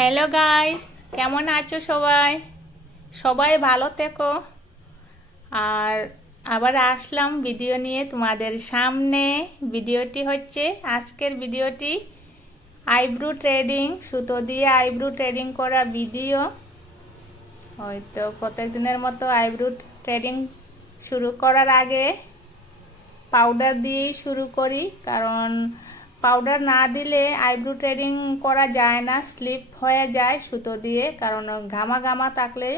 Hello guys, কেমন আছো সবাই? সবাই ভালো থেকো। আর আবার আসলাম ভিডিও নিয়ে তোমাদের সামনে। ভিডিওটি হচ্ছে আজকের ভিডিওটি আইব্রো ট্রেডিং, সুতো দিয়ে আইব্রো ট্রেডিং করা ভিডিও। হয়তো প্রত্যেক দিনের মতো আইব্রো ট্রেডিং শুরু করার আগে পাউডার দিয়েই শুরু করি, কারণ পাউডার না দিলে আইব্রো ট্রেডিং করা যায় না, স্লিপ হয়ে যায় সুতো দিয়ে। কারণ ঘামা ঘামা থাকলে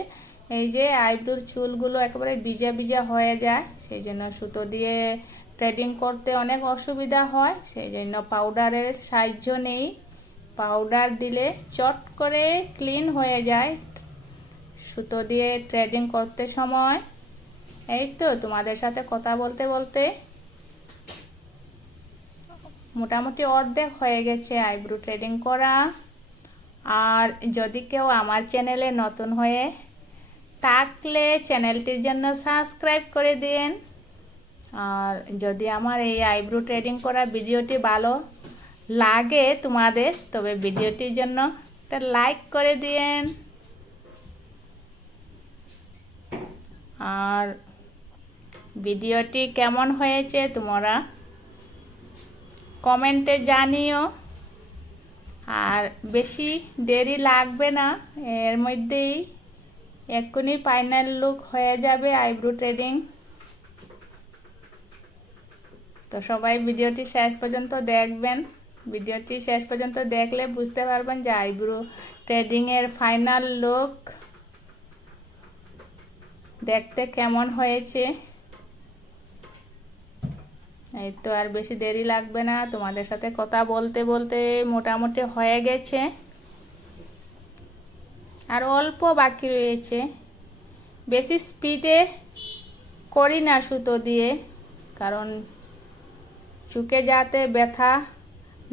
এই যে আইব্রোর চুলগুলো একেবারে ভিজা ভিজা হয়ে যায়, সেই জন্য সুতো দিয়ে ট্রেডিং করতে অনেক অসুবিধা হয়। সেই জন্য পাউডারের সাহায্য নেই। পাউডার দিলে চট করে ক্লিন হয়ে যায় সুতো দিয়ে ট্রেডিং করতে সময়। এই তো তোমাদের সাথে কথা বলতে বলতে মোটামুটি অর্ধেক হয়ে গেছে আইব্রো ট্রেডিং করা। আর যদি কেউ আমার চ্যানেলে নতুন হয়ে থাকলে চ্যানেলটির জন্য সাবস্ক্রাইব করে দিন। আর যদি আমার এই আইব্রো ট্রেডিং করা ভিডিওটি ভালো লাগে তোমাদের, তবে ভিডিওটির জন্য একটা লাইক করে দিন। আর ভিডিওটি কেমন হয়েছে তোমরা কমেন্টে জানিও। আর বেশি দেরি লাগবে না, এর মধ্যেই এক্ষুনি ফাইনাল লুক হয়ে যাবে আইব্রো ট্রেডিং। তো সবাই ভিডিওটি শেষ পর্যন্ত দেখবেন। ভিডিওটি শেষ পর্যন্ত দেখলে বুঝতে পারবেন যে আইব্রো ট্রেডিংয়ের ফাইনাল লুক দেখতে কেমন হয়েছে। এই তো আর বেশি দেরি লাগবে না, তোমাদের সাথে কথা বলতে বলতে মোটামুটি হয়ে গেছে। আর অল্প বাকি রয়েছে। বেশি স্পিডে করি না সুতো দিয়ে, কারণ চুকে যাতে ব্যথা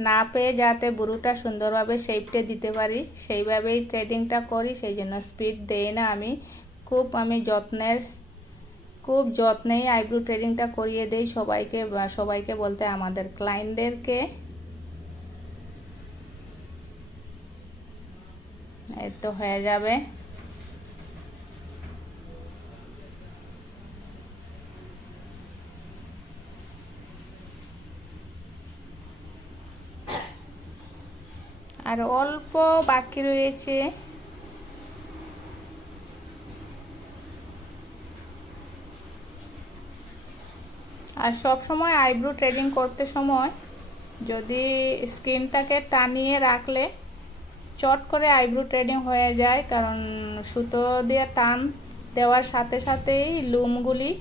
না পেয়ে যাতে বুড়োটা সুন্দরভাবে শেপটে দিতে পারি, সেইভাবেই ট্রেডিংটা করি। সেই জন্য স্পিড দেই না আমি। খুব যত্নেই আইব্রো ট্রেডিংটা করিয়ে দেই সবাইকে বলতে আমাদের ক্লায়েন্টদেরকে। এই তো হয়ে যাবে। আর অল্প বাকি রয়েছে। আর সব সময় আইব্রো ট্রেডিং করতে সময় যদি স্কিনটাকে টানিয়ে রাখলে চট করে আইব্রো ট্রেডিং হয়ে যায়, কারণ সুতো দিয়ে টান দেওয়ার সাথে সাথেই লুমগুলি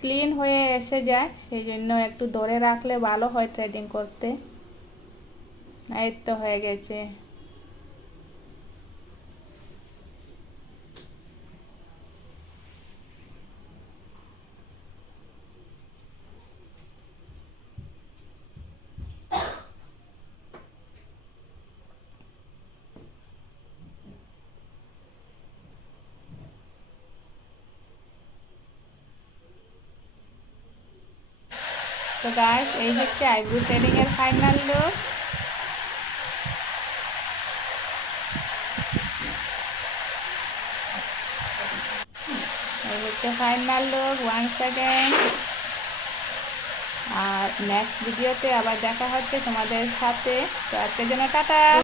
ক্লিন হয়ে এসে যায়। সেই জন্য একটু ধরে রাখলে ভালো হয় ট্রেডিং করতে। এই তো হয়ে গেছে। তো গাইস, এই হচ্ছে আইব্রো ট্রেডিং এর ফাইনাল লুক। এই হচ্ছে ফাইনাল লুক ওয়ান্স अगेन। আর নেক্সট ভিডিওতে আবার দেখা হচ্ছে তোমাদের সাথে। তো আজকের জন্য টাটা।